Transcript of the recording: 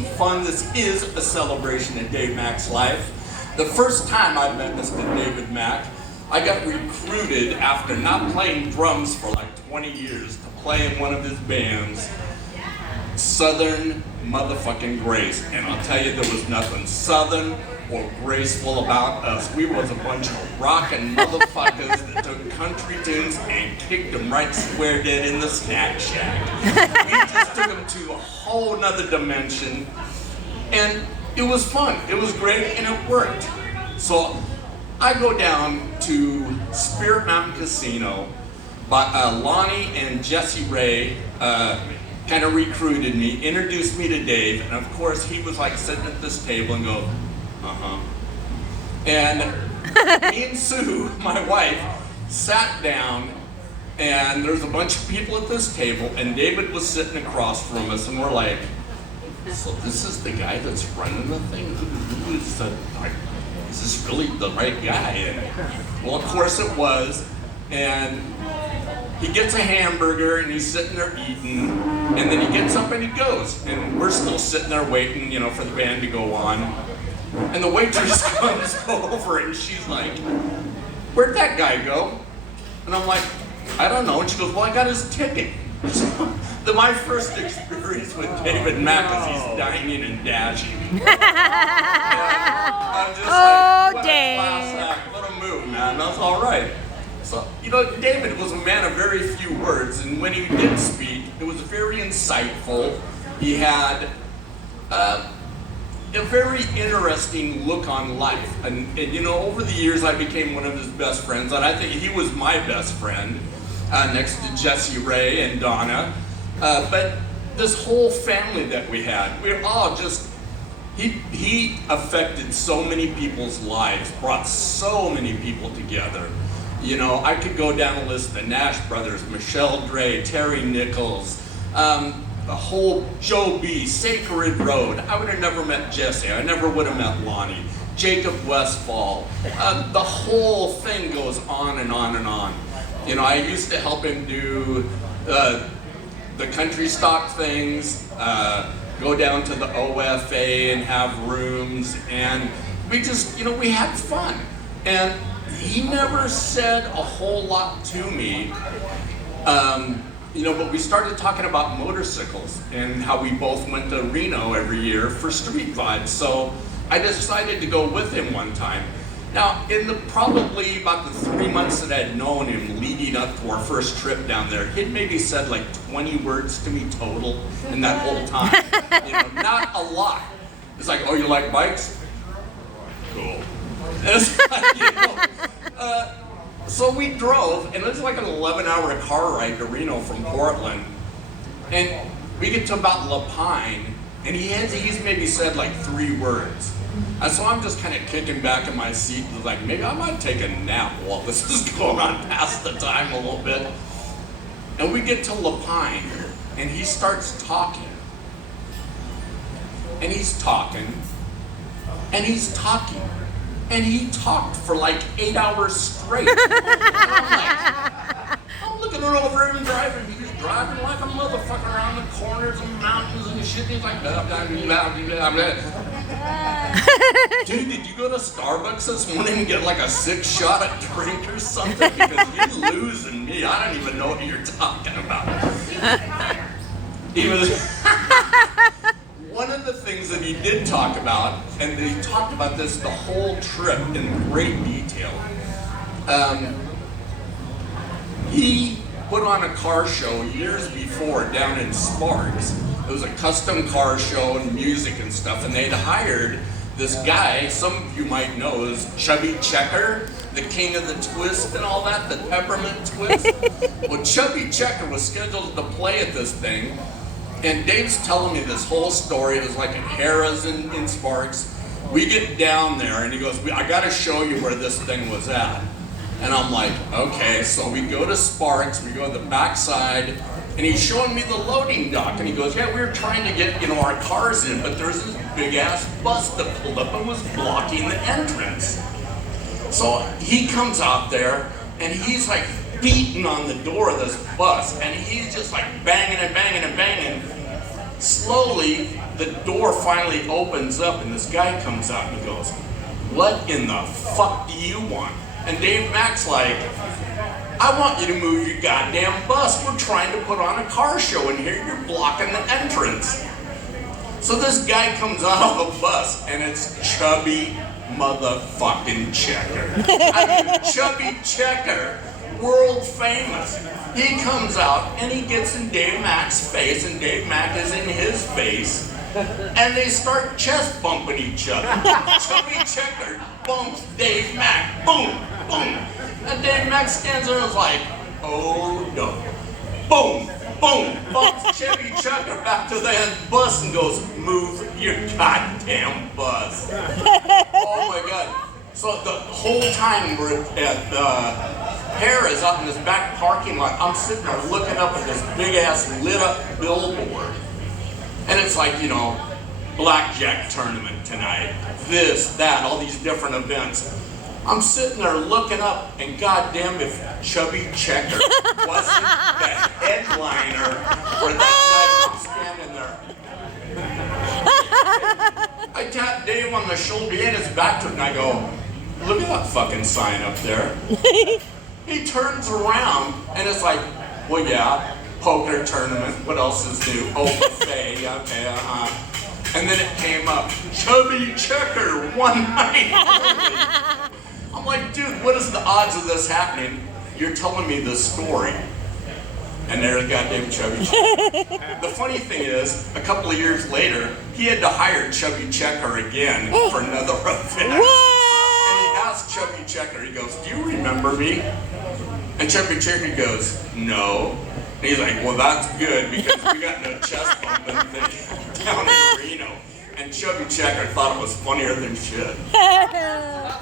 some fun. This is a celebration in Dave Mack's life. The first time I met Mr. David Mack, I got recruited after not playing drums for like 20 years to play in one of his bands, Southern motherfucking Grace. And I'll tell you, there was nothing Southern or graceful about us. We was a bunch of rockin' motherfuckers that took country tunes and kicked them right square dead in the snack shack. We just took them to a whole nother dimension, and it was fun. It was great, and it worked. So I go down to Spirit Mountain Casino, but Lonnie and Jesse Ray kind of recruited me, introduced me to Dave, and of course he was like sitting at this table and go, and me and Sue, my wife, sat down, and there's a bunch of people at this table, and David was sitting across from us, and we're like, so this is the guy that's running the thing? Who is the, like, is this really the right guy? And, well, of course it was, and he gets a hamburger, and he's sitting there eating, and then he gets up and he goes, and we're still sitting there waiting, for the band to go on. And the waitress comes over and she's like, where'd that guy go? And I'm like, I don't know. And she goes, well, I got his ticket. My first experience with David Mack is he's dining and dashing. I'm just like, what a class act, what a move, man. That's all right. So, David was a man of very few words, and when he did speak, it was very insightful. He had a very interesting look on life. And over the years, I became one of his best friends, and I think he was my best friend, next to Jesse Ray and Donna. But this whole family that we had, we're all just, he affected so many people's lives, brought so many people together. I could go down the list, the Nash brothers, Michelle Dre, Terry Nichols, the whole Joe B, Sacred Road. I would have never met Jesse. I never would have met Lonnie. Jacob Westfall. The whole thing goes on and on and on. I used to help him do the country stock things, go down to the OFA and have rooms, and we just, we had fun. And he never said a whole lot to me, but we started talking about motorcycles and how we both went to Reno every year for Street Vibes. So I decided to go with him one time. Now, in probably about the 3 months that I'd known him leading up to our first trip down there, he'd maybe said like 20 words to me total in that whole time. Not a lot. It's like, oh, you like bikes? Cool. It's like, so we drove, and it was like an 11-hour car ride to Reno from Portland. And we get to about La Pine, and he's maybe said like 3 words. And so I'm just kind of kicking back in my seat, and like, maybe I might take a nap while this is going on past the time a little bit. And we get to La Pine, and he starts talking. And he's talking, and he's talking. And he talked for like 8 hours straight. And I'm looking over him driving. He's driving like a motherfucker around the corners and mountains and shit. He's like, blah, blah, blah, blah, blah. Dude, did you go to Starbucks this morning and get like a 6-shot of drink or something? Because you're losing me. I don't even know what you're talking about. He was... One of the things that he did talk about, and he talked about this the whole trip in great detail, he put on a car show years before down in Sparks. It was a custom car show and music and stuff, and they'd hired this guy, some of you might know, is Chubby Checker, the king of the twist and all that, the peppermint twist. Well, Chubby Checker was scheduled to play at this thing. And Dave's telling me this whole story. It was like at Harrah's in Sparks. We get down there, and he goes, I got to show you where this thing was at. And I'm like, okay. So we go to Sparks. We go to the backside, and he's showing me the loading dock. And he goes, yeah, we were trying to get our cars in, but there's this big-ass bus that pulled up and was blocking the entrance. So he comes out there, and he's like beating on the door of this bus, and he's just like banging and banging and banging. Slowly, the door finally opens up and this guy comes out and he goes, "What in the fuck do you want?" And Dave Mack's like, "I want you to move your goddamn bus. We're trying to put on a car show in here. You're blocking the entrance." So this guy comes out of the bus and it's Chubby motherfucking Checker. I mean, Chubby Checker, world famous. He comes out and he gets in Dave Mack's face and Dave Mack is in his face and they start chest bumping each other. Chubby Checker bumps Dave Mack. Boom, boom. And Dave Mack stands there and is like, "Oh no." Boom, boom, bumps Chubby Checker back to the bus and goes, "Move your goddamn bus." Oh my God. So the whole time we're at Harris out in this back parking lot, I'm sitting there looking up at this big ass lit up billboard. And it's like, you know, blackjack tournament tonight, this, that, all these different events. I'm sitting there looking up, and goddamn if Chubby Checker wasn't the headliner for that night. I'm standing there. I tap Dave on the shoulder, he had his back to it, and I go, "Look at that fucking sign up there." He turns around, and it's like, "Well, yeah, poker tournament, what else is new? Oh, buffet, okay, And then it came up, Chubby Checker, one night only. I'm like, dude, what is the odds of this happening? You're telling me this story. And there's goddamn Chubby Checker. The funny thing is, a couple of years later, he had to hire Chubby Checker again for another event. And he asked Chubby Checker, he goes, "Do you remember me?" And Chubby Checker goes, "No." And he's like, "Well, that's good because we got no chest bumping thing down in Reno." And Chubby Checker thought it was funnier than shit. Yeah.